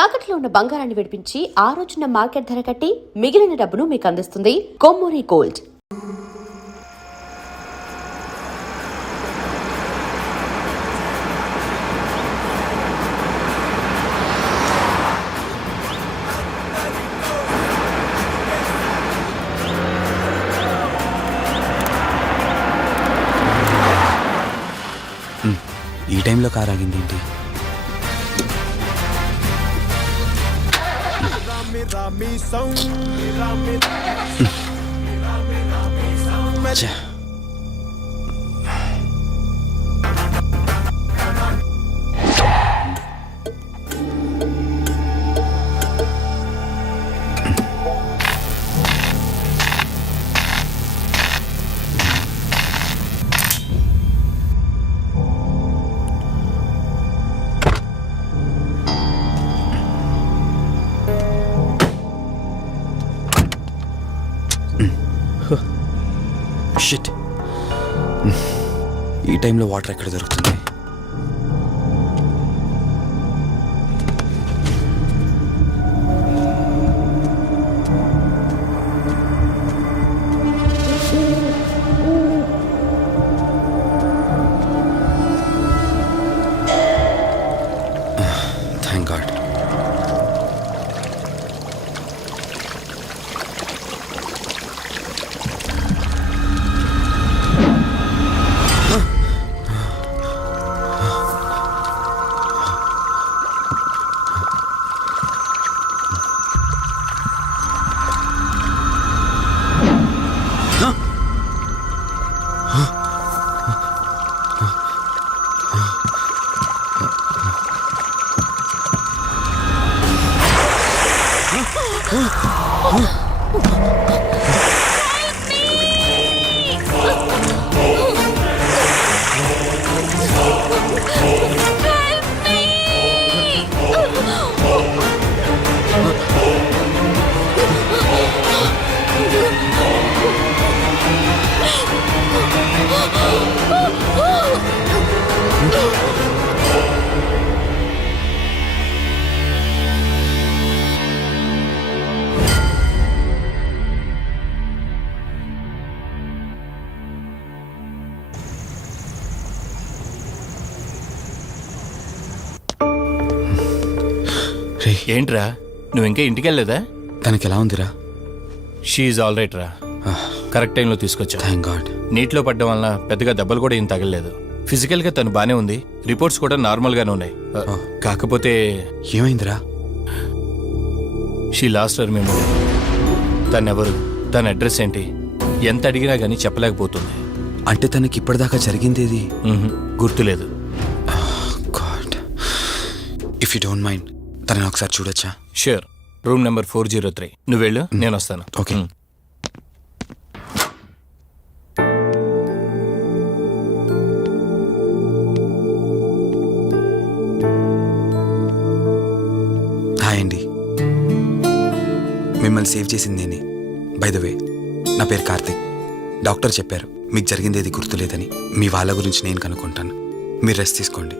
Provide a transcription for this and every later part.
తాకట్లో ఉన్న బంగారాన్ని విడిపించి ఆ రోజున మార్కెట్ ధర కట్టి మిగిలిన డబ్బును మీకు అందిస్తుంది కొమ్మూరి గోల్డ్. ఈ టైంలో కార్ ఆగింది ఏంటి? షిట్, ఈ టైంలో వాటర్ ఎక్కడ దొరుకుతుంది? Thank God. ఏంట్రా, నువ్వు ఇంకా ఇంటికి వెళ్ళలేదా? తనకి ఎలా ఉందిరా? షీఈ్ ఆల్ రైట్ రా. కరెక్ట్ టైంలో తీసుకొచ్చా. Thank God. నీటిలో పడ్డం వలన పెద్దగా దెబ్బలు కూడా ఏం తగలలేదు. ఫిజికల్గా తను బానే ఉంది. రిపోర్ట్స్ కూడా నార్మల్గానే ఉన్నాయి. కాకపోతే ఏమైందిరా? She lost her memory. తనెవరు, తన అడ్రస్ ఏంటి, ఎంత అడిగినా కానీ చెప్పలేకపోతుంది. అంటే తనకి ఇప్పటిదాకా జరిగిందేది గుర్తులేదు. God, if you don't mind తనని ఒకసారి చూడొచ్చా? షూర్. Room number 403. నువ్వు వెళ్ళు, నేను వస్తాను. ఓకే. హాయ్ అండి, మిమ్మల్ని సేవ్ చేసింది నేనే. బై ద వే, నా పేరు కార్తిక్. డాక్టర్ చెప్పారు మీకు జరిగింది ఏది గుర్తులేదని. మీ వాళ్ళ గురించి నేను కనుక్కుంటాను, మీరు రెస్ట్ తీసుకోండి.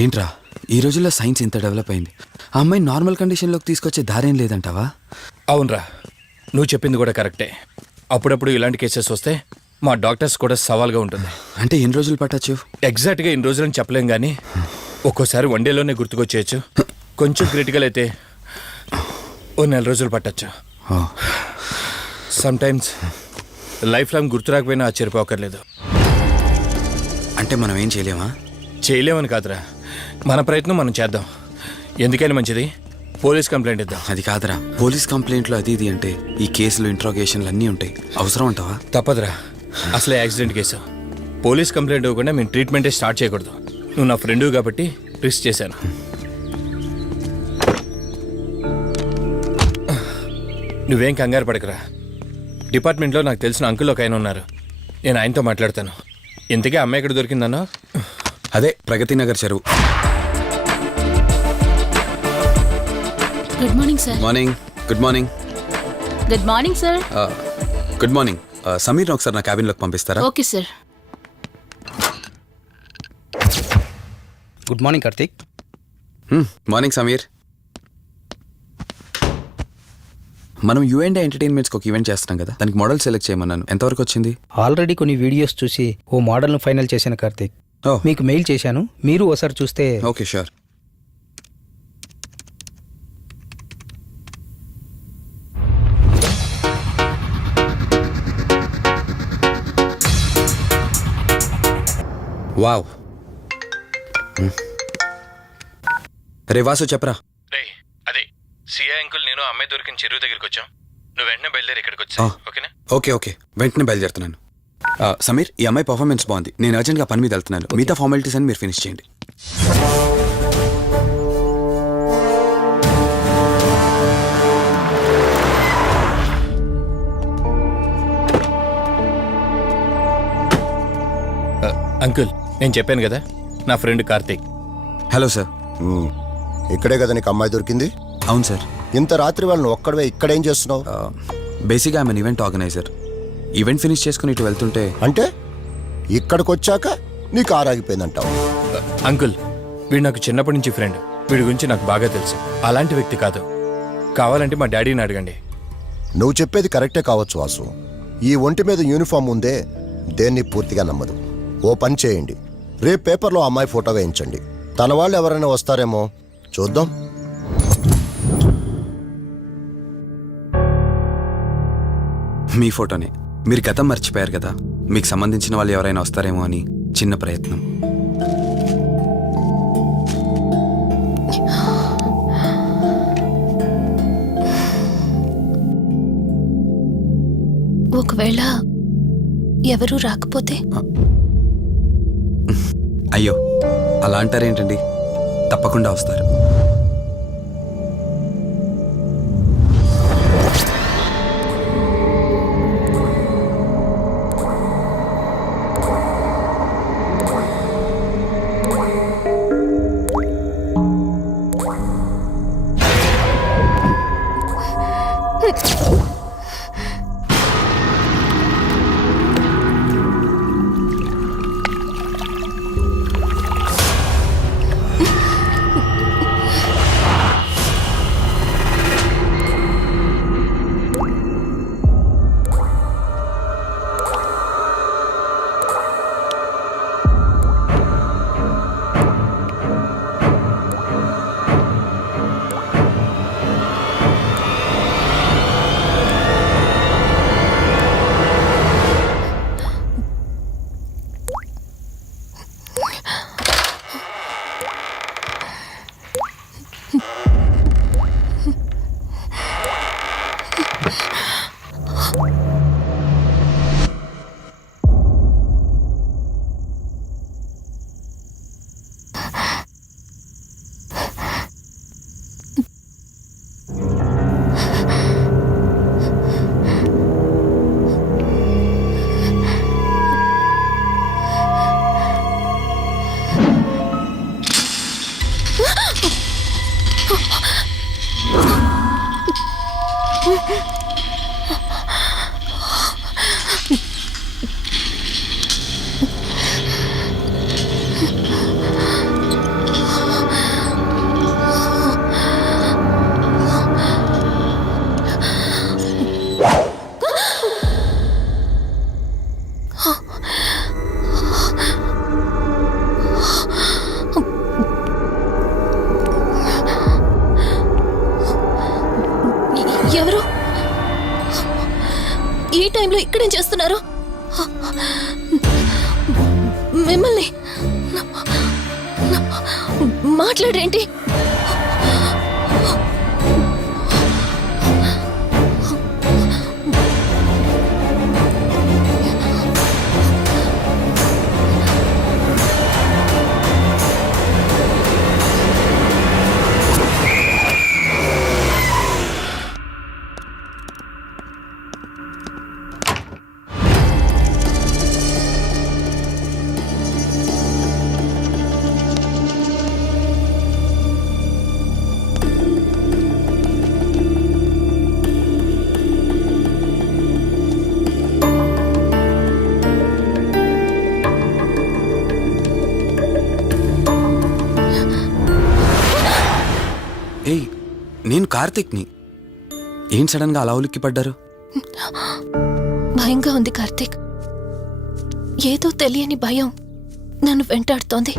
ఏంట్రా, ఈ రోజుల్లో సైన్స్ ఇంత డెవలప్ అయింది. ఆ అమ్మాయి నార్మల్ కండిషన్లోకి తీసుకొచ్చే దారేం లేదంటావా? అవునరా, నువ్వు చెప్పింది కూడా కరెక్టే. అప్పుడప్పుడు ఇలాంటి కేసెస్ వస్తే మా డాక్టర్స్ కూడా సవాల్గా ఉంటుంది. అంటే ఎన్ని రోజులు పట్టచ్చు? ఎగ్జాక్ట్గా ఎన్ని రోజులని చెప్పలేం, కానీ ఒక్కోసారి వన్ డేలోనే గుర్తుకొచ్చేయచ్చు. కొంచెం క్రిటికల్ అయితే ఓ 4 రోజులు పట్టచ్చు. సమ్ టైమ్స్ లైఫ్ లాంగ్ గుర్తు రాకపోయినా ఆశ్చర్యపోకర్లేదు. అంటే మనం ఏం చేయలేమా? చేయలేమని కాదురా, మన ప్రయత్నం మనం చేద్దాం. ఎందుకని మంచిది, పోలీస్ కంప్లైంట్ ఇద్దాం. అది కాదురా, పోలీస్ కంప్లైంట్లు అది ఇది అంటే ఈ కేసులు ఇంట్రాగేషన్లు అన్నీ ఉంటాయి. అవసరం అంటావా? తప్పదురా, అసలే యాక్సిడెంట్ కేసు. పోలీస్ కంప్లైంట్ ఇవ్వకుండా మేము ట్రీట్మెంటే స్టార్ట్ చేయకూడదు. నువ్వు నా ఫ్రెండ్ కాబట్టి రిస్క్ చేశాను. నువ్వేం కంగారు పడకరా. డిపార్ట్మెంట్లో నాకు తెలిసిన అంకుల్ ఒక ఆయన ఉన్నారు. నేను ఆయనతో మాట్లాడతాను. ఇంతకీ అమ్మాయి ఎక్కడ దొరికిందన్నా? అదే ప్రగతి నగర్ చెరువు. Good morning sir. Morning. Good morning. Good morning sir. Good morning. సమీర్ని ఒకసారి నా క్యాబిన్లోకి పంపిస్తారా? Okay sir. Good morning Karthik. Morning Sameer. మనం యుఎండే ఎంటర్టైన్మెంట్స్కి ఒక ఈవెంట్ చేస్తున్నాం కదా, దానికి మోడల్ సెలెక్ట్ చేయమన్నాను. ఎంతవరకు వచ్చింది? ఆల్రెడీ కొన్ని వీడియోస్ చూసి ఓ మోడల్ను ఫైనల్ చేశాను కార్తీక్. ఓహ్, మీకు మెయిల్ చేశాను, మీరు ఓసారి చూస్తే. Okay sure. వావ్. రే వాసు చెప్పరా. అదే సిఐ అంకుల్ నేను అమ్మాయి దొరికిన చెరువు దగ్గరికి వచ్చాం. నువ్వు వెంటనే బయలుదేరి ఇక్కడికి వచ్చా. ఓకేనా? ఓకే ఓకే, వెంటనే బయలుదేరుతున్నాను. సమీర్, ఈ అమ్మాయి పర్ఫార్మెన్స్ బాగుంది. నేను అర్జెంట్గా పని మీద వెళ్తున్నాను. మిగతా ఫార్మాలిటీస్ అని మీరు ఫినిష్ చేయండి. అంకుల్, నేను చెప్పాను కదా, నా ఫ్రెండ్ కార్తీక్. Hello sir. ఇక్కడే కదా నీకు అమ్మాయి దొరికింది? అవును సార్. ఇంత రాత్రి వాళ్ళని ఒక్కడవే ఇక్కడేం చేస్తున్నావు? బేసిక్గా I'm event organiser. Event finish చేసుకుని ఇటు వెళ్తుంటే. అంటే ఇక్కడికి వచ్చాక నీకు ఆరాగిపోయిందంటావు? అంకుల్, వీడు నాకు చిన్నప్పటి నుంచి ఫ్రెండ్. వీడి గురించి నాకు బాగా తెలుసు. అలాంటి వ్యక్తి కాదు. కావాలంటే మా డాడీని అడగండి. నువ్వు చెప్పేది కరెక్టే కావచ్చు వాసు. ఈ ఒంటి మీద యూనిఫామ్ ఉందే దేన్ని పూర్తిగా నమ్మదు. ఓ పని చేయండి, రేపు పేపర్లో అమ్మాయి ఫోటో వేయించండి. తన వాళ్ళు ఎవరైనా వస్తారేమో చూద్దాం. మీ ఫోటోనే. మీరు గతం మర్చిపోయారు కదా, మీకు సంబంధించిన వాళ్ళు ఎవరైనా వస్తారేమో అని చిన్న ప్రయత్నం. ఒకవేళ ఎవరూ రాకపోతే? అయ్యో, అలా అంటారేంటండి? తప్పకుండా వస్తారు. ఎవరు ఈ టైంలో ఇక్కడేం చేస్తున్నారు? మిమ్మల్ని మాట్లాడేంటి? నేను కార్తిక్ని. ఏం సడన్గా అలా ఉలిక్కి పడ్డారు? భయంగా ఉంది కార్తీక్. ఏదో తెలియని భయం నన్ను వెంటాడుతోంది.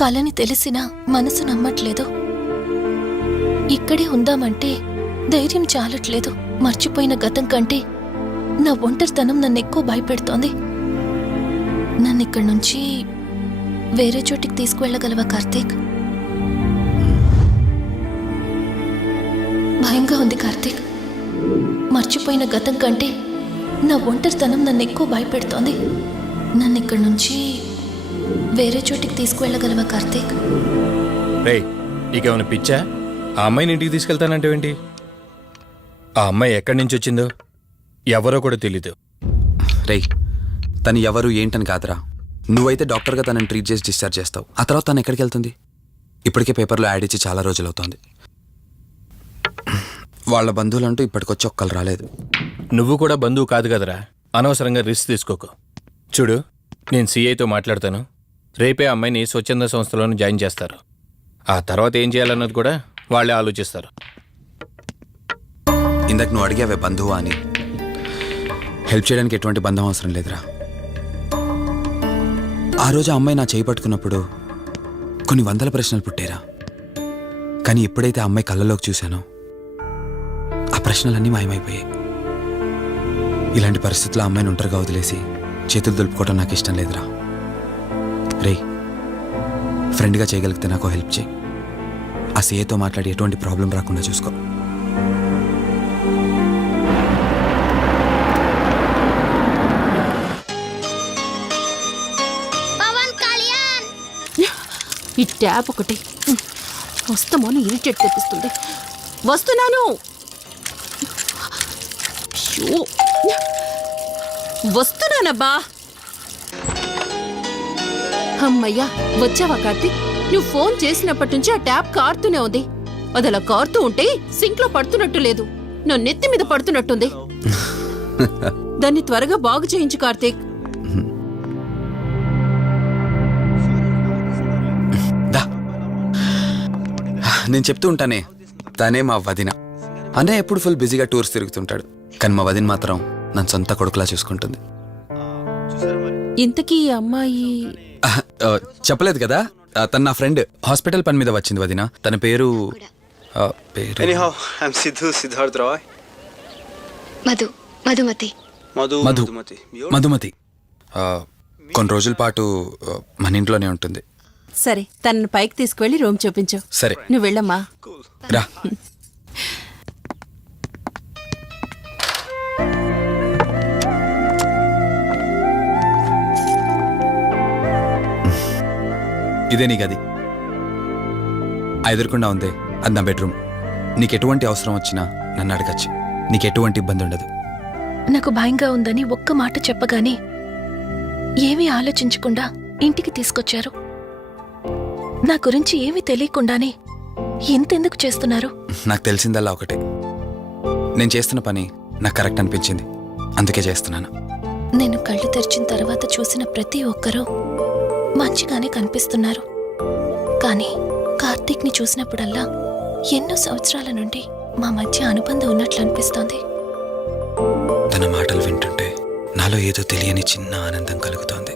కలని తెలిసినా మనసు నమ్మట్లేదు. ఇక్కడే ఉందామంటే ధైర్యం చాలట్లేదు. మర్చిపోయిన గతం కంటే నా ఒంటరితనం నన్ను ఎక్కువ భయపెడుతోంది. నన్ను ఇక్కడి నుంచి వేరే చోటికి తీసుకువెళ్ళగలవా కార్తీక్? భయంగా ఉంది కార్తీక్. మర్చిపోయిన గతం కంటే నా ఒంటరితనం నన్ను ఎక్కువ భయపెడుతోంది. నన్ను ఇక్కడి నుంచి వేరే చోటికి తీసుకువెళ్ళగలవా కార్తీక్? రే, నీకేమైనా పిచ్చా? ఆ అమ్మాయిని ఇంటికి తీసుకెళ్తానంటేవేంటి? ఆ అమ్మాయి ఎక్కడి నుంచి వచ్చిందో ఎవరో కూడా తెలీదు. రేయ్, తను ఎవరు ఏంటని కాదురా. నువ్వైతే డాక్టర్గా తనని ట్రీట్ చేసి డిశ్చార్జ్ చేస్తావు. ఆ తర్వాత తను ఎక్కడికి వెళ్తుంది? ఇప్పటికే పేపర్లో యాడ్ ఇచ్చి చాలా రోజులవుతోంది. వాళ్ళ బంధువులంటూ ఇప్పటికొచ్చి ఒక్కరు రాలేదు. నువ్వు కూడా బంధువు కాదు కదరా, అనవసరంగా రిస్క్ తీసుకోకు. చూడు, నేను సిఐతో మాట్లాడతాను. రేపే అమ్మాయిని స్వచ్ఛంద సంస్థలోనే జాయిన్ చేస్తారు. ఆ తర్వాత ఏం చేయాలన్నది కూడా వాళ్ళే ఆలోచిస్తారు. ఇందాక నువ్వు అడిగావే బంధువా అని. హెల్ప్ చేయడానికి ఎటువంటి బంధం అవసరం లేదురా. ఆ రోజు ఆ అమ్మాయి నా చేయి పట్టుకున్నప్పుడు కొన్ని వందల ప్రశ్నలు పుట్టేరా. కానీ ఎప్పుడైతే ఆ అమ్మాయి కళ్ళలోకి చూశానో ఆ ప్రశ్నలన్నీ మాయమైపోయాయి. ఇలాంటి పరిస్థితుల్లో అమ్మాయిని ఒంటరిగా వదిలేసి చేతులు దులుపుకోవడం నాకు ఇష్టం లేదురా. రే, ఫ్రెండ్గా చేయగలిగితే నాకు హెల్ప్ చేయి. ఆ సీఏతో మాట్లాడి ఎటువంటి ప్రాబ్లం రాకుండా చూసుకో. ఈ ట్యాప్ ఒకటి వస్తామని ఇరిటేట్ తెప్పిస్తుంది. వస్తున్నాను. షో, వస్తున్నానబ్బా. అమ్మయ్యా, వచ్చావా కార్తీక్? నువ్వు ఫోన్ చేసినప్పటి నుంచి ఆ ట్యాప్ కారుతూనే ఉంది. అది అలా కారుతూ ఉంటే సింక్ లో పడుతున్నట్టు లేదు, నా నెత్తి మీద పడుతున్నట్టుంది. దాన్ని త్వరగా బాగు చేయించు కార్తీక్. నేను చెప్తూ ఉంటానే, తనే మా వదిన. అన్నయ్య ఎప్పుడు ఫుల్ బిజీగా టూర్స్ తిరుగుతుంటాడు, కానీ మా వదిన మాత్రం నన్ను సొంత కొడుకులా చూసుకుంటుంది. ఇంతకీ ఈ అమ్మాయి చెప్పలేదు కదా, తను నా ఫ్రెండ్. హాస్పిటల్ పని మీద వచ్చింది వదిన. తన పేరు Anyhow, I'm Siddharth Roy. Madhumati. Madhumati. కొన్ని రోజుల పాటు మన ఇంట్లోనే ఉంటుంది. సరే, తనను పైకి తీసుకువెళ్ళి రూమ్ చూపించు. సరే, నువ్వు వెళ్ళమ్మా. రా. ఇదే నీ గది. ఎదురుకుండా ఉంది, అది నా బెడ్రూమ్. నీకెటువంటి అవసరం వచ్చినా నన్ను అడగచ్చు. నీకెటువంటి ఇబ్బంది ఉండదు. నాకు భయంగా ఉందని ఒక్క మాట చెప్పగానే ఏమీ ఆలోచించకుండా ఇంటికి తీసుకొచ్చారు. నా గురించి ఏమీ తెలియకుండానే ఎంతెందుకు చేస్తున్నారు? నాకు తెలిసిందల్లా ఒకటే, నేను చేస్తున్న పని నాకు కరెక్ట్ అనిపించింది, అందుకే చేస్తున్నాను. నేను కళ్ళు తెరిచిన తర్వాత చూసిన ప్రతి ఒక్కరూ మంచిగానే కనిపిస్తున్నారు. కానీ కార్తీక్ని చూసినప్పుడల్లా ఎన్నో సంవత్సరాల నుండి మా మధ్య అనుబంధం ఉన్నట్లు అనిపిస్తోంది. తన మాటలు వింటుంటే నాలో ఏదో తెలియని చిన్న ఆనందం కలుగుతోంది.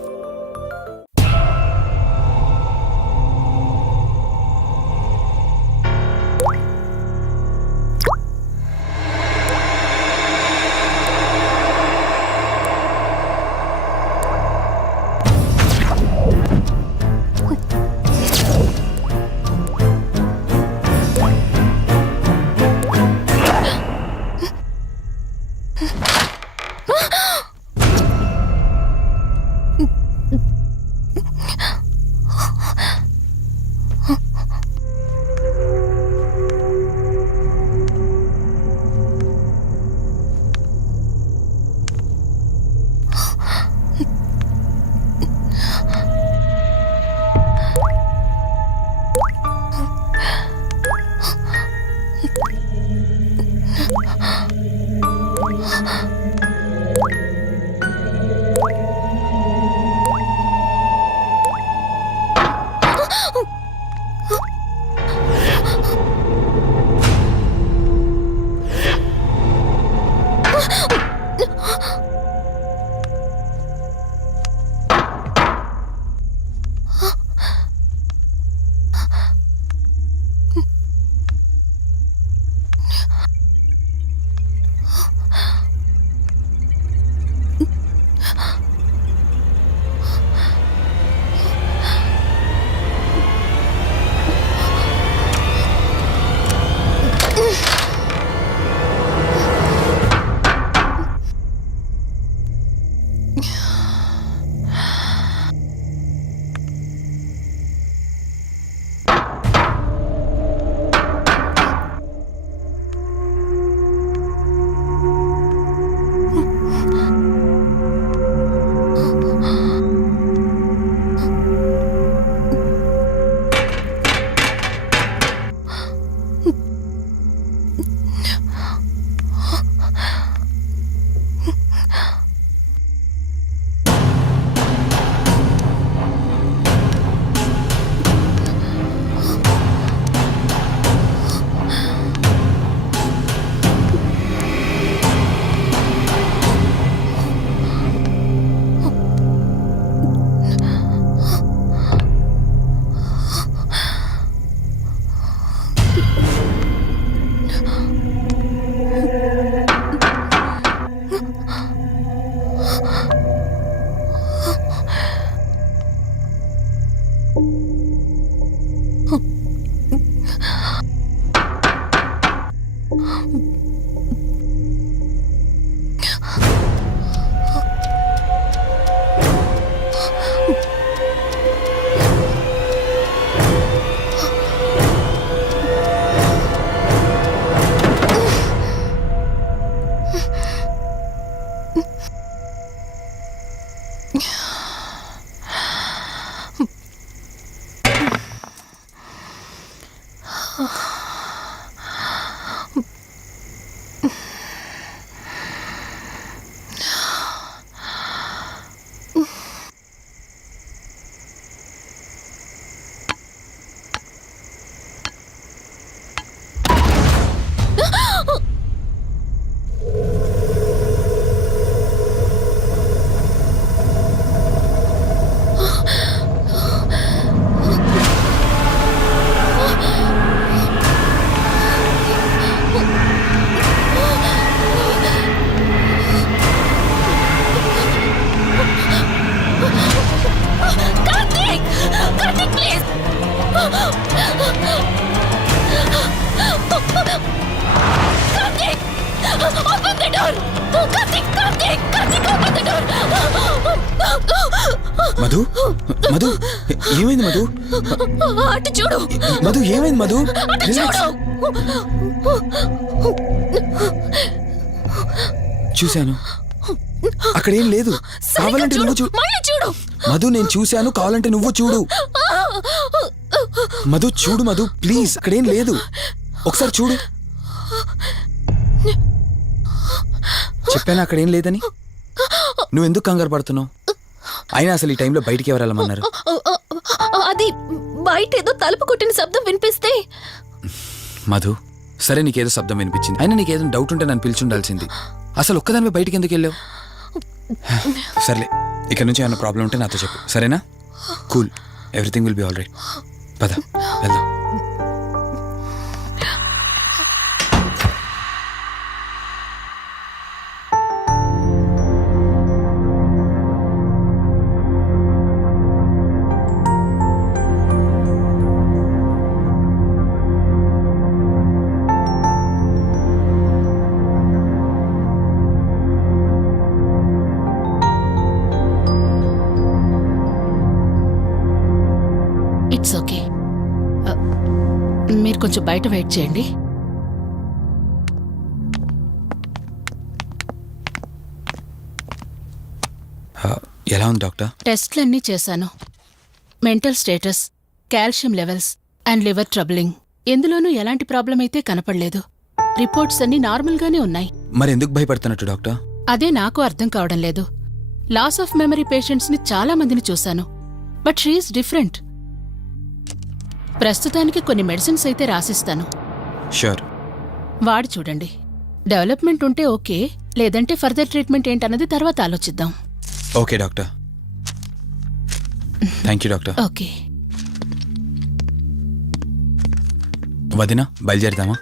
మధు ఏమైంది మధు? అటు చూడు, మధు ఏమైంది మధు? అటు చూడు. చూశాను, అక్కడేం లేదు. కావాలంటే నువ్వు చూడు. మళ్ళీ చూడు. మధు నేను చూశాను, కావాలంటే నువ్వు చూడు. మధు చూడు మధు, ప్లీజ్, అక్కడేం లేదు. ఒకసారి చూడు. చెప్పాను అక్కడేం లేదని. నువ్వెందుకు కంగారు పడుతున్నావు? అయినా అసలు ఈ టైంలో బయటికి ఎవరు వెళ్ళమన్నారు? అది బయట ఏదో తలుపు కొట్టిన శబ్దం వినిపిస్తే. మధు, సరే నీకేదో శబ్దం వినిపించింది, అయినా నీకేదో డౌట్ ఉంటే నన్ను పిలిచి ఉండాల్సింది. అసలు ఒక్కదానిపై బయటికి ఎందుకు వెళ్ళావు? సర్లే, ఇక్కడ నుంచి ఏమైనా ప్రాబ్లం ఉంటే నాతో చెప్పు, సరేనా? Cool, everything will be all right. పద వెళ్దాం. It's okay. మీరు కొంచెం బయట వెయిట్ చేయండి. ఎలా ఉంది డాక్టర్? టెస్ట్లన్నీ చేశాను. Mental status, calcium levels and liver troubling, ఎందులోనూ ఎలాంటి ప్రాబ్లం అయితే కనపడలేదు. రిపోర్ట్స్ అన్నీ నార్మల్గానే ఉన్నాయి. మరి ఎందుకు భయపడుతున్నట్టు డాక్టర్? అదే నాకు అర్థం కావడం లేదు. లాస్ ఆఫ్ మెమరీ పేషెంట్స్ని చాలా మందిని చూశాను, బట్ షీఈస్ డిఫరెంట్. ప్రస్తుతానికి కొన్ని మెడిసిన్స్ అయితే రాసిస్తాను, షూర్. వాడి చూడండి. డెవలప్మెంట్ ఉంటే ఓకే, లేదంటే ఫర్దర్ ట్రీట్మెంట్ ఏంటన్నది తర్వాత ఆలోచిద్దాం. Okay doctor, thank you doctor. Okay. వదినా, బయలుదేరదామా?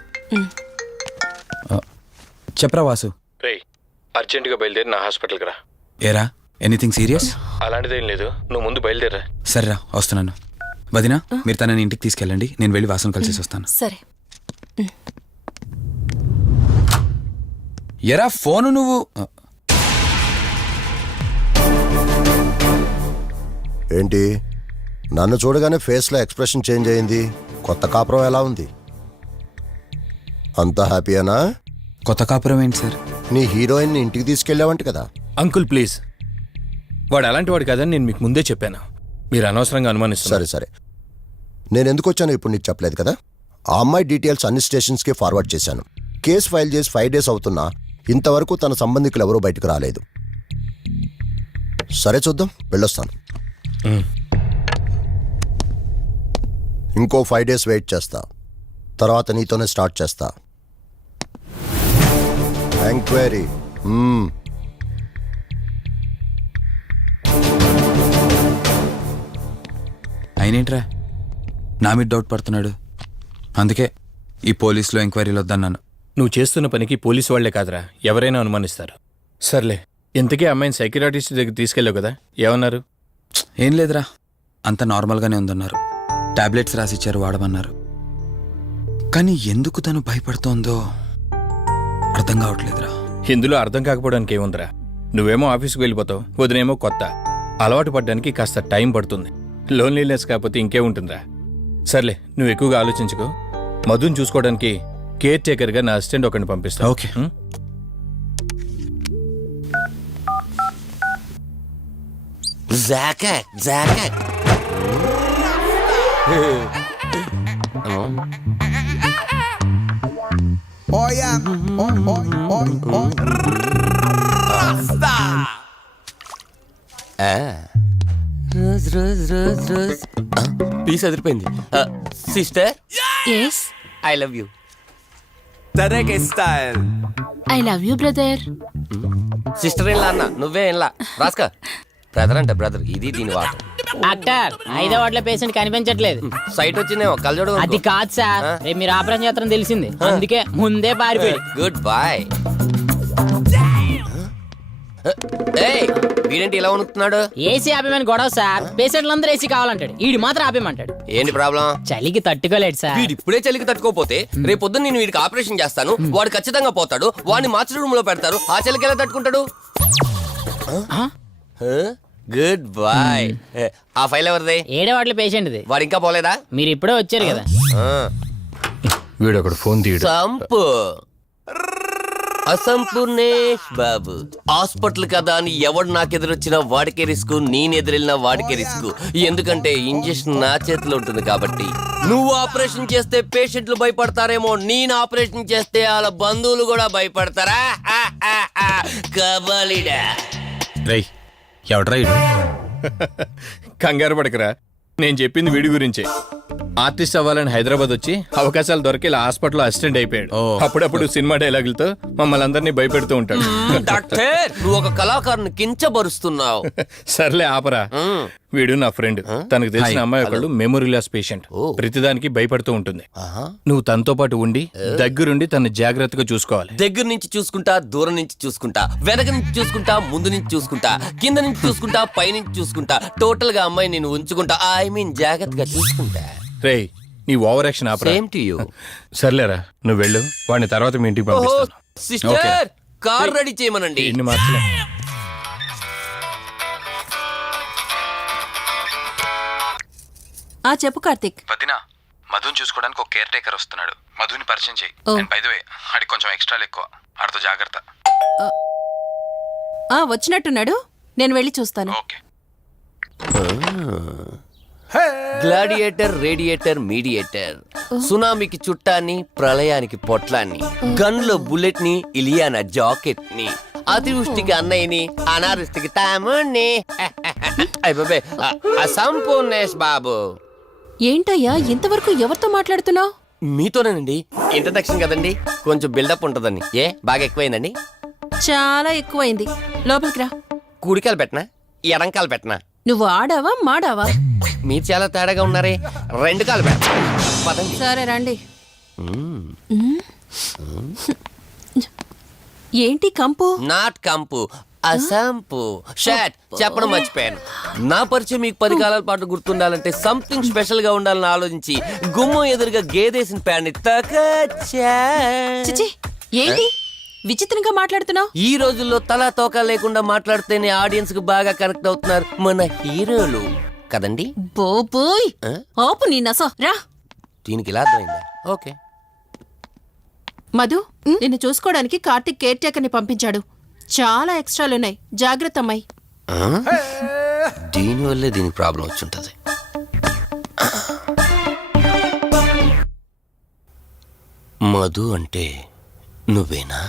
చెప్పరా వాసు. రే, అర్జెంటుగా బయలుదేరి నా హాస్పిటల్కి రా. ఏరా, ఎనీథింగ్ సీరియస్? అలాంటిదేం లేదు, నువ్వు ముందు బయలుదేరా. సరేరా, వస్తున్నాను. వదినా, మీరు తనని ఇంటికి తీసుకెళ్ళండి, నేను వెళ్ళి వాసన కలిసేసి వస్తాను. సరే. ఎరా ఫోను నువ్వు. ఏంటి, నన్ను చూడగానే ఫేస్లో ఎక్స్ప్రెషన్ చేంజ్ అయింది? కొత్త కాపురం ఎలా ఉంది? అంతా హ్యాపీయేనా? కొత్త కాపురం ఏంటి సార్? నీ హీరోయిన్ని ఇంటికి తీసుకెళ్ళావంట కదా? అంకుల్ ప్లీజ్, వాడు అలాంటి వాడు కాదని నేను మీకు ముందే చెప్పాను. మీరు అనవసరంగా అనుమానిస్తారు. సరే సరే, నేను ఎందుకు వచ్చానో ఇప్పుడు నీకు చెప్పలేదు కదా. ఆ అమ్మాయి డీటెయిల్స్ అన్ని స్టేషన్స్కి ఫార్వర్డ్ చేశాను. కేసు ఫైల్ చేసి 5 days అవుతున్నా ఇంతవరకు తన సంబంధికులు ఎవరూ బయటకు రాలేదు. సరే చూద్దాం, వెళ్ళొస్తాను. ఇంకో 5 days వెయిట్ చేస్తా, తర్వాత నీతోనే స్టార్ట్ చేస్తా ఎంక్వైరీ. అయినేంట్రా నా మీద డౌట్ పడుతున్నాడు? అందుకే ఈ పోలీసులో ఎంక్వైరీలు వద్దన్నాను. నువ్వు చేస్తున్న పనికి పోలీసు వాళ్లే కాదురా, ఎవరైనా అనుమానిస్తారు. సర్లే, ఇంతకీ అమ్మాయిని సైకియాట్రిస్ట్ దగ్గర తీసుకెళ్ళావు కదా, ఏమన్నారు? ఏం లేదురా, అంత నార్మల్గానే ఉందన్నారు. టాబ్లెట్స్ రాసిచ్చారు, వాడమన్నారు. కానీ ఎందుకు తను భయపడుతోందో అర్థం కావట్లేదురా. ఇందులో అర్థం కాకపోవడానికి ఏముందిరా? నువ్వేమో ఆఫీస్కి వెళ్ళిపోతావు, వదినేమో కొత్త. అలవాటు పడ్డానికి కాస్త టైం పడుతుంది. లోన్లీనెస్ కాకపోతే ఇంకే ఉంటుందిరా. సర్లే, నువ్వు ఎక్కువగా ఆలోచించుకో. మధుని చూసుకోవడానికి కేర్ టేకర్గా నా అసిస్టెంట్ ఒకరిని పంపిస్తా. ఓకే. పీస్ అదిరిపోయింది. Sister, yes, I love you. తరేకే style. I love you brother. Sister ఏం అన్న, నువ్వే ఏంలా రాస్కా. బ్రదర్ అంటే బ్రదర్, ఇది దీని వాటర్. డాక్టర్, 5వ వార్డులో పేషెంట్ కనిపించట్లేదు. సైట్ వచ్చిందేమో, కళ్ళజోడు. అది కాదు సార్, రేపు మీరు ఆపరేషన్ చేస్తారని తెలిసింది, అందుకే ముందే పారిపోయి. Good boy. వీడేంటి ఇలా ఉనుకుతున్నాడు? ఏసీ ఆపేమని గొడవ సార్. పేషెంట్లందరూ ఏసీ కావాలంటాడు, ఈడి మాత్రం ఆపేమంటాడు. ఏంటి ప్రాబ్లం? చలికి తట్టుకోలేడు సార్. వీడు ఇప్పుడే చలికి తట్టుకోపోతే రేపు పొద్దున్న నేను వీడికి ఆపరేషన్ చేస్తాను, వాడు ఖచ్చితంగా పోతాడు, వాడిని మార్చి రూమ్ లో పెడతారు. ఆ చలికి ఎలా తట్టుకుంటాడు? Good boy. ఆ ఫైల్ ఎవరిది? ఏడవాట్ల పేషెంట్ది. వాడు ఇంకా పోలేదా? మీరు ఇప్పుడే వచ్చారు కదా. వీడు ఒకడు ఫోన్ తీయడు. సంపు అసంపూర్ణేష్ బాబు. హాస్పిటల్ కదా అని ఎవడు నాకెదురొచ్చినా వాడికే రిస్క్, నేనెదురెళ్ళినా వాడికే రిస్క్. ఎందుకంటే ఇంజెక్షన్ నా చేతిలో ఉంటుంది కాబట్టి. నువ్వు ఆపరేషన్ చేస్తే పేషెంట్లు భయపడతారేమో, నేను ఆపరేషన్ చేస్తే వాళ్ళ బంధువులు కూడా భయపడతారా? కబాలిడా. రేయ్ ఎవడ్రా ఇడు? కంగారు పడకరా, నేను చెప్పింది వీడి గురించే. ఆర్టిస్ట్ అవ్వాలని హైదరాబాద్ వచ్చి అవకాశాలు దొరికి ఇలా హాస్పిటల్లో అసిస్టెంట్ అయిపోయాడు. అప్పుడప్పుడు సినిమా డైలాగులతో మమ్మల్ని అందరినీ భయపెడుతూ ఉంటాడు. డాక్టర్, నువ్వు ఒక కళాకారుని కించబరుస్తున్నావు. సర్లే ఆపరా. వీడు నా ఫ్రెండ్. తనకు తెలిసిన అమ్మాయి ఒకళ్ళు మెమొరీ లాస్ పేషెంట్. ప్రతిదానికి భయపడుతూ ఉంటుంది. నువ్వు తనతో పాటు ఉండి దగ్గరుండి తన జాగ్రత్తగా చూసుకోవాలి. దగ్గర నుంచి చూసుకుంటా, దూరం నుంచి చూసుకుంటా, వెనక నుంచి చూసుకుంటా, ముందు నుంచి చూసుకుంటా, కింద నుంచి చూసుకుంటా, పై నుంచి చూసుకుంటా, టోటల్ గా అమ్మాయి నేను ఉంచుకుంటా. ఐ మీన్ జాగ్రత్తగా చూసుకుంటా. రేయ్ నీ over action opera. Same to you. సర్లేరా, నువ్వు వెళ్ళు. వాడిని తర్వాత మీ ఇంటికి పంపిస్తాను. సిస్టర్, కార్ రెడీ చేయమనండి. ఇన్ని మార్చలే. చెప్పు కార్తిక్. వదినా, మధుని చూసుకోవడానికి ఒక కేర్ టేకర్ వస్తున్నాడు. మధుని పరిచయం చేయి. బై ది వే, ఆడికి కొంచెం ఎక్స్ట్రాలు ఎక్కువ. ఆడితో జాగ్రత్త. వచ్చినట్టున్నాడు, నేను వెళ్ళి చూస్తాను. ఓకే. Gladiator, radiator, mediator. సునామీకి చుట్టాన్ని, ప్రళయానికి పొట్లాన్ని, గన్లో బుల్లెట్ ని, ఇలియానా జాకెట్ ని, అతివృష్టికి అన్నయ్యని, అనావృష్టికి తమ్ముణ్ణి. అయిపోయి అసంపూర్ణేష్ బాబు. ఏంటయ్యా ఇంతవరకు ఎవరితో మాట్లాడుతున్నావు? మీతోనేనండి. ఇంట్రడక్షన్ కదండి, కొంచెం బిల్డప్ ఉంటుందని. బాగా ఎక్కువైందండి? చాలా ఎక్కువైంది. లోపలికి రా. కుడికాలు పెట్టనా, ఎడంకాలు పెట్టనా? నువ్వు ఆడావా మాడావా? మీరు చాలా తేడాగా ఉన్నారే. 2 కాలు పెట్ట. పదండి. సరే రండి. ఏంటి కంపు? నాట్ కంపు, అసంపు. షాట్ చెప్పడం మర్చిపోయాను. నా పరిచయం మీకు 10 కాలాల పాటు గుర్తుండాలంటే సంథింగ్ స్పెషల్ గా ఉండాలని ఆలోచించి గుమ్మం ఎదురుగా గేదేసిన ప్యాడ్ని తకచ్చా. చిచి, ఏంటి విచిత్రంగా మాట్లాడుతున్నావు? ఈ రోజుల్లో తలా తోక లేకుండా మాట్లాడితేనే ఆడియన్స్ కు బాగా కనెక్ట్ అవుతున్నారు మన హీరోలు కదండి. బోబోయ్, ఆపు నీ నస. రా. దీనికి ఇలా అర్థమైందా? ఓకే. మధు, నిన్ను చూసుకోవడానికి కార్తిక్ కేర్ టేకర్ని పంపించాడు. చాలా ఎక్స్ట్రాలున్నాయి, జాగ్రత్త అమ్మాయి. దీనివల్లే దీనికి ప్రాబ్లం వచ్చుంటది. మధు అంటే నువ్వేనా?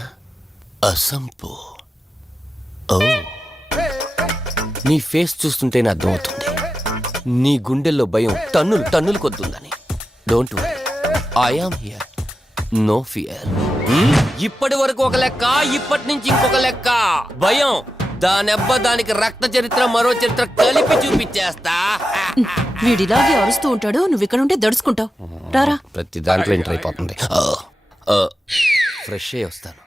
అసంపు. ఓ, నీ ఫేస్ చూస్తుంటేనే అర్థమవుతుంది నీ గుండెల్లో భయం టన్నులు టన్నులు కొద్దుందని. Don't worry, I am here, no fear. ఇప్పటి వరకు ఒక లెక్క, ఇప్పటి నుంచి ఇంకొక లెక్క. భయం దానెబ్బ, దానికి రక్త చరిత్ర, మరో చరిత్ర కలిపి చూపించేస్తా. వీడిలాగే అరుస్తూ ఉంటాడు, నువ్వు ఇక్కడ ఉంటే దడుచుకుంటావు. రారా. ప్రతి దాంట్లో ఎంటర్ అయిపోతుంది. ఫ్రెష్ అయ్యి వస్తాను.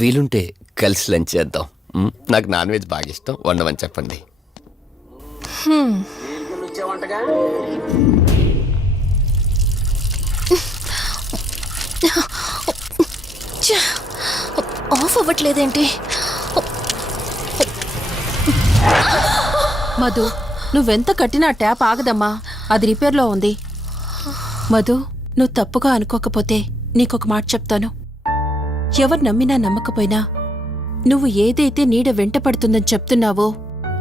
వీలుంటే కలిసి లంచ్ చేద్దాం. నాకు నాన్ వెజ్ బాగా ఇష్టం, వండమని చెప్పండి. ఆఫ్ అవ్వట్లేదేంటి? మధు, నువ్వెంత కట్టినా ట్యాప్ ఆగదమ్మా, అది రిపేర్లో ఉంది. మధు, నువ్వు తప్పుగా అనుకోకపోతే నీకొక మాట చెప్తాను. ఎవరు నమ్మినా నమ్మకపోయినా నువ్వు ఏదైతే నీడ వెంట పడుతుందని చెప్తున్నావో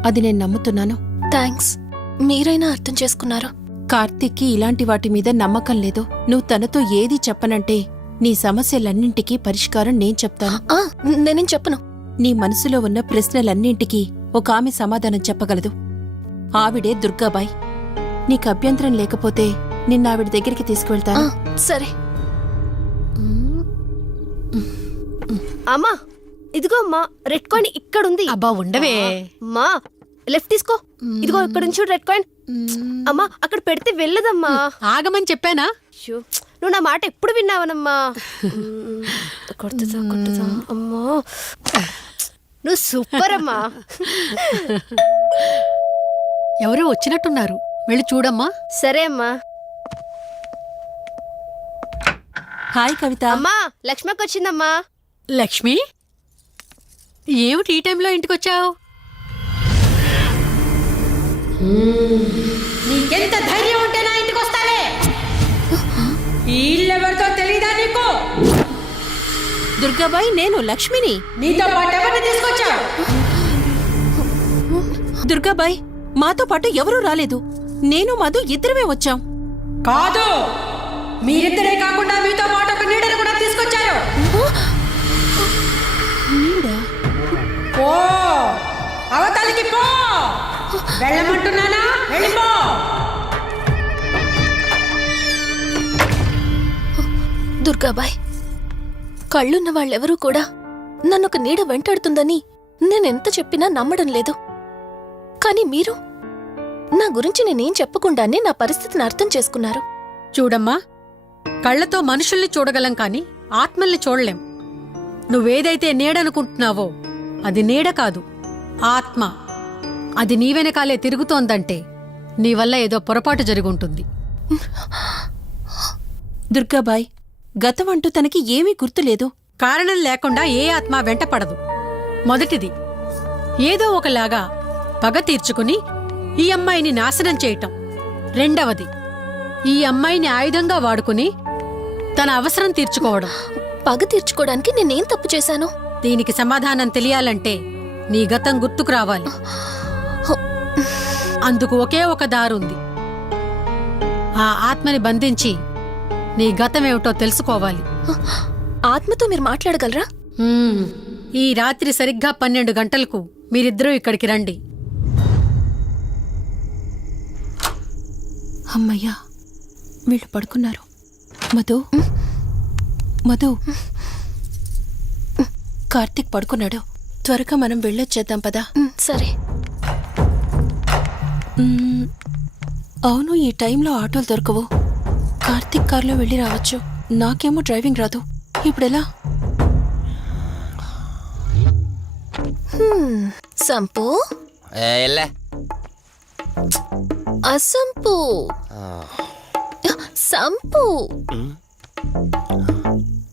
అది నేను నమ్ముతున్నాను. థ్యాంక్స్, మీరైనా అర్థం చేసుకున్నారు. కార్తీక్కి ఇలాంటి వాటి మీద నమ్మకం లేదు. నువ్వు తనతో ఏది చెప్పనంటే నీ సమస్యలన్నింటికీ పరిష్కారం నేను చెప్తాను. నేనేం చెప్పను. నీ మనసులో ఉన్న ప్రశ్నలన్నింటికీ ఒక ఆమె సమాధానం చెప్పగలదు. ఆవిడే దుర్గాబాయ్. నీకు అభ్యంతరం లేకపోతే నిన్నావిడ దగ్గరికి తీసుకువెళ్తాను. సరే. అమ్మా, ఇదిగో అమ్మా, రెడ్ కాయిన్ ఇక్కడుంది. అబ్బా ఉండవే. అమ్మా, లెఫ్ట్ తీసుకో. ఇదిగో ఇక్కడ నుంచి రెడ్ కాయిన్. అమ్మా, అక్కడ పెడితే వెళ్ళదమ్మా. ఆగమని చెప్పానా? నువ్వు నా మాట ఎప్పుడు విన్నావనమ్మా. కొడుతుందా కొట్టుదా. అమ్మా, నువ్వు సూపర్ అమ్మా. ఎవరో వచ్చినట్టున్నారు, వెళ్ళి చూడమ్మా. సరే అమ్మా. హాయ్ కవిత. అమ్మా, లక్ష్మకి వచ్చిందమ్మా. లక్ష్మి, ఏమిటి ఈ టైంలో ఇంటికొచ్చావు? నీకెంత ధైర్యం ఉంటే నా ఇంటికి వస్తావే? ఈ ఇల్లెవరితో తెలీదా నీకు? దుర్గాబాయ్, నేను లక్ష్మిని. నీతో పాటు ఎవరిని తీసుకొచ్చావు? దుర్గాబాయ్, మాతో పాటు ఎవరూ రాలేదు. నేను మధు ఇద్దరమే వచ్చాం. కాదు, మీరిద్దరే కాకుండా మీతో పాటు ఒక నీడను కూడా తీసుకొచ్చారు. ఓ అవతలికి పో. వెళ్ళమంటున్నానా? వెళ్ళిపో. దుర్గాబాయ్, కళ్ళున్న వాళ్ళెవరూ కూడా నన్ను ఒక నీడ వెంటాడుతుందని నేనెంత చెప్పినా నమ్మడం లేదు. కానీ మీరు నా గురించి నేనేం చెప్పకుండానే నా పరిస్థితిని అర్థం చేసుకున్నారు. చూడమ్మా, కళ్ళతో మనుషుల్ని చూడగలం కాని ఆత్మల్ని చూడలేం. నువ్వేదైతే నీడనుకుంటున్నావో అది నీడ కాదు, ఆత్మ. అది నీ వెనకాలే తిరుగుతోందంటే నీ వల్ల ఏదో పొరపాటు జరుగుంటుంది. దుర్గాబాయ్, గతం అంటూ తనకి ఏమీ గుర్తులేదు. కారణం లేకుండా ఏ ఆత్మ వెంటపడదు. మొదటిది, ఏదో ఒకలాగా పగ తీర్చుకుని ఈ అమ్మాయిని నాశనం చేయటం. రెండవది, ఈ అమ్మాయిని ఆయుధంగా వాడుకుని తన అవసరం తీర్చుకోవడం. పగ తీర్చుకోవడానికి నేనేం తప్పు చేశాను? దీనికి సమాధానం తెలియాలంటే నీ గతం గుర్తుకు రావాలి. అందుకు ఒకే ఒక దారుంది. ఆ ఆత్మని బంధించి నీ గతమేమిటో తెలుసుకోవాలి. ఆత్మతో మీరు మాట్లాడగలరా? ఈ రాత్రి సరిగ్గా 12 గంటలకు మీరిద్దరూ ఇక్కడికి రండి. అమ్మయ్యా, వీళ్ళు పడుకున్నారు. మధు, మధు, కార్తీక్ పడుకున్నాడు. త్వరగా మనం వెళ్ళొచ్చేద్దాం పదా. సరే. అవును, ఈ టైంలో ఆటోలు దొరకవు. కార్తీక్ కార్లో వెళ్ళి రావచ్చు. నాకేమో డ్రైవింగ్ రాదు. ఇప్పుడెలా? సంపు, అసంపు, సంపు.